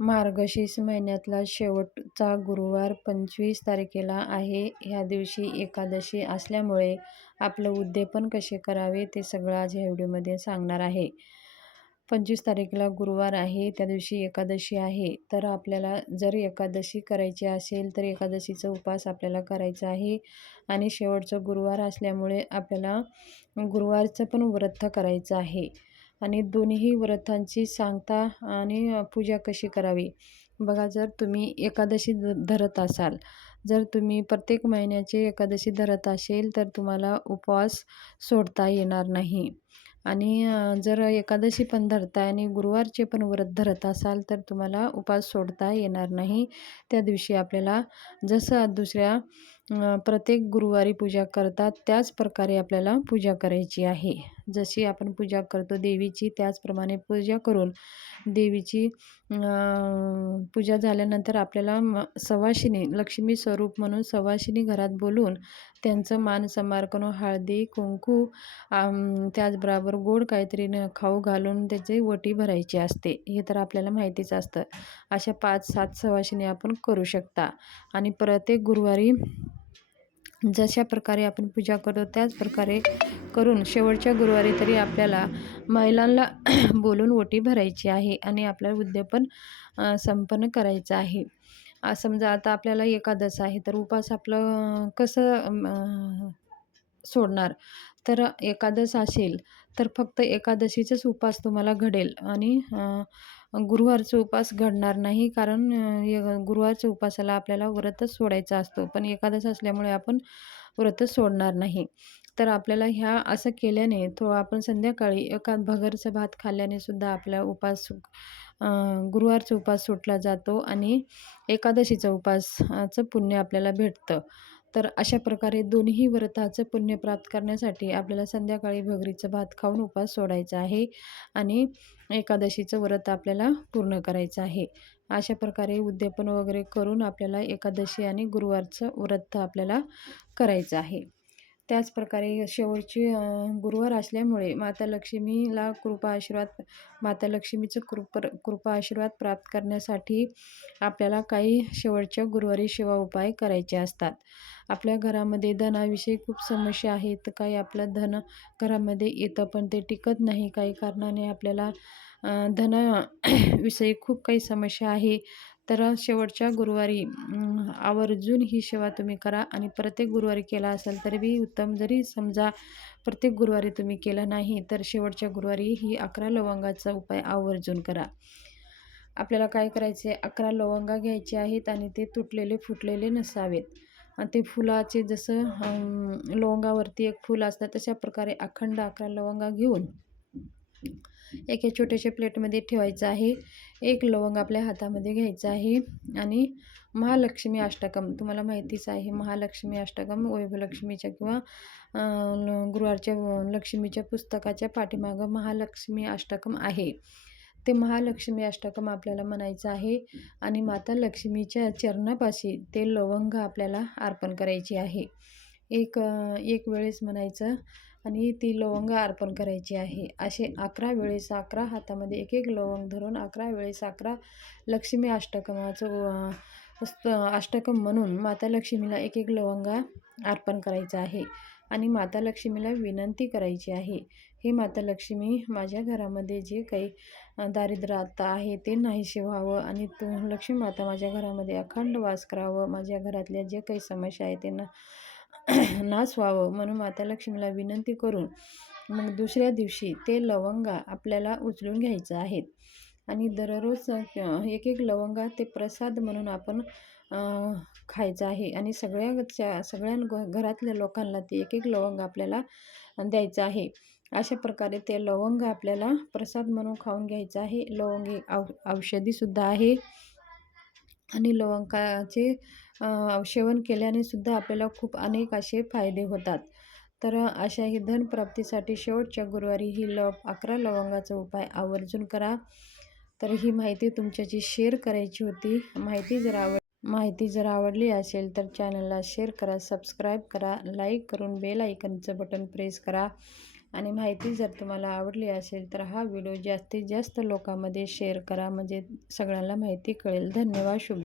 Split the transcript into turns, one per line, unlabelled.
मार्गशीर्ष महिन्यातला शेवटचा गुरुवार पंचवीस तारखेला आहे. ह्या दिवशी एकादशी असल्यामुळे आपलं उद्यापन कसे करावे ते सगळं आज ह्या व्हिडिओमध्ये सांगणार आहे. पंचवीस तारखेला गुरुवार आहे त्या दिवशी एकादशी आहे. तर आपल्याला जर एकादशी करायची असेल तर एकादशीचा उपवास आपल्याला करायचा आहे. आणि शेवटचं गुरुवार असल्यामुळे आपल्याला गुरुवारचं पण व्रत करायचं आहे. आणि दोन्ही व्रतांची सांगता आणि पूजा कशी करावी? बघा जर तुम्ही एकादशी धरत असाल जर तुम्ही प्रत्येक महिन्याची एकादशी धरत असेल तर तुम्हाला उपवास सोडता येणार नाही. आणि जर एकादशी पण धरताय आणि गुरुवारचे पण व्रत धरत असाल तर तुम्हाला उपवास सोडता येणार नाही. त्या दिवशी आपल्याला जसं दुसऱ्या प्रत्येक गुरुवारी पूजा करतात त्याच प्रकारे आपल्याला पूजा करायची आहे. जशी आपण पूजा करतो देवीची त्याचप्रमाणे पूजा करून देवीची पूजा झाल्यानंतर आपल्याला म सवाशिनी लक्ष्मी स्वरूप म्हणून सवाशिनी घरात बोलून त्यांचं मान समार करून हळदी कुंकू त्याचबरोबर गोड काहीतरी न खाऊ घालून त्याचे वटी भरायची असते. हे तर आपल्याला माहितीच असतं. अशा पाच सात सवाशिनी आपण करू शकता. आणि प्रत्येक गुरुवारी जशा प्रकारे आपण पूजा करतो त्याच प्रकारे करून शेवटच्या गुरुवारी तरी आपल्याला महिलांना बोलून ओटी भरायची आहे आणि आपल्याला उद्यापन संपन्न करायचं आहे. समजा आता आपल्याला एकादश आहे तर उपास आपलं कसं सोडणार? तर एकादश असेल तर फक्त एकादशीचाच उपास तुम्हाला घडेल आणि गुरुवारचा उपास घडणार नाही कारण गुरुवारच्या उपासाला आपल्याला व्रतच सोडायचा असतो. पण एकादश असल्यामुळे आपण व्रतच सोडणार नाही. तर आपल्याला ह्या असं केल्याने तो आपण संध्याकाळी एका भगरचा भात खाल्ल्याने सुद्धा आपला उपास गुरुवारचा उपास सुटला जातो आणि एकादशीचा उपासचं पुण्य आपल्याला भेटतं. तर अशा प्रकारे दोन्ही व्रताचं पुण्य प्राप्त करण्यासाठी आपल्याला संध्याकाळी भगरीचं भात खाऊन उपास सोडायचा आहे आणि एकादशीचं व्रत आपल्याला पूर्ण करायचं आहे. अशा प्रकारे उद्यापन वगैरे करून आपल्याला एकादशी आणि गुरुवारचं व्रत आपल्याला करायचं आहे. त्याचप्रकारे शेवटची गुरुवार असल्यामुळे माता लक्ष्मीला कृपा आशीर्वाद माता लक्ष्मीचं कृपर कृपा आशीर्वाद प्राप्त करण्यासाठी आपल्याला काही शेवटच्या गुरुवारी सेवा उपाय करायचे असतात. आपल्या घरामध्ये धनाविषयी खूप समस्या आहेत काही आपलं धन घरामध्ये येतं पण ते टिकत नाही. काही कारणाने आपल्याला धनाविषयी खूप काही समस्या आहे. तर शेवटच्या गुरुवारी आवर्जून ही सेवा तुम्ही करा आणि प्रत्येक गुरुवारी केला असाल तरी बी उत्तम. जरी समजा प्रत्येक गुरुवारी तुम्ही केला नाही तर शेवटच्या गुरुवारी ही अकरा लवंगाचा उपाय आवर्जून करा. आपल्याला काय करायचे अकरा लवंगा घ्यायचे आहेत आणि ते तुटलेले फुटलेले नसावेत. ते फुलाचे जसं लवंगावरती एक फूल असतं तशा प्रकारे अखंड अकरा लवंगा घेऊन एका छोट्याशा प्लेटमध्ये ठेवायचं आहे. एक लवंग आपल्या हातामध्ये घ्यायचं आहे. आणि महालक्ष्मी अष्टकम तुम्हाला माहितीच आहे महालक्ष्मी अष्टकम वैभलक्ष्मीच्या किंवा गुरुवारच्या लक्ष्मीच्या पुस्तकाच्या पाठीमागं महालक्ष्मी अष्टकम आहे. ते महालक्ष्मी अष्टकम आपल्याला म्हणायचं आहे आणि माता लक्ष्मीच्या चरणापाशी ते लवंग आपल्याला अर्पण करायची आहे. एक एक वेळेस म्हणायचं आणि ती लवंग अर्पण करायची आहे. असे अकरा वेळेस अकरा हातामध्ये एक एक लवंग धरून अकरा वेळेस अकरा लक्ष्मी अष्टकमाचं अष्टकम म्हणून माता लक्ष्मीला एक एक लवंगा अर्पण करायचं आहे आणि माता लक्ष्मीला विनंती करायची आहे. हे माता लक्ष्मी माझ्या घरामध्ये जे काही दारिद्र्य आता आहे ते नाहीसे व्हावं आणि तू लक्ष्मी माता माझ्या घरामध्ये अखंड वास करावं. माझ्या घरातल्या जे काही समस्या आहे त्यांना नाश व्हावं म्हणून माता लक्ष्मीला विनंती करून मग दुसऱ्या दिवशी ते लवंगा आपल्याला उचलून घ्यायचं आहेत. आणि दररोज एक एक लवंगा ते प्रसाद म्हणून आपण खायचं आहे. आणि सगळ्या सगळ्या घरातल्या लोकांना ते एक एक लवंग आपल्याला द्यायचं आहे. अशा प्रकारे ते लवंग आपल्याला प्रसाद म्हणून खाऊन घ्यायचं आहे. लवंग एक औ औषधीसुद्धा आहे. आणि लवंगाचे सेवन केल्याने सुद्धा आपल्याला खूप अनेक असे फायदे होतात. तर अशा ही धनप्राप्तीसाठी शेवटच्या गुरुवारी ही लव अकरा लवंगाचा उपाय आवर्जून करा. तर ही माहिती तुमच्याशी शेअर करायची होती. माहिती जर आवड माहिती जर आवडली असेल तर चॅनलला शेअर करा सबस्क्राईब करा लाईक करून बेल आयकनचं बटन प्रेस करा. आणि माहिती जर तुम्हाला आवडली असेल तर हा व्हिडिओ जास्तीत जास्त लोकांमध्ये शेअर करा. म्हणजे सगळ्यांना माहिती कळेल. धन्यवाद. शुभ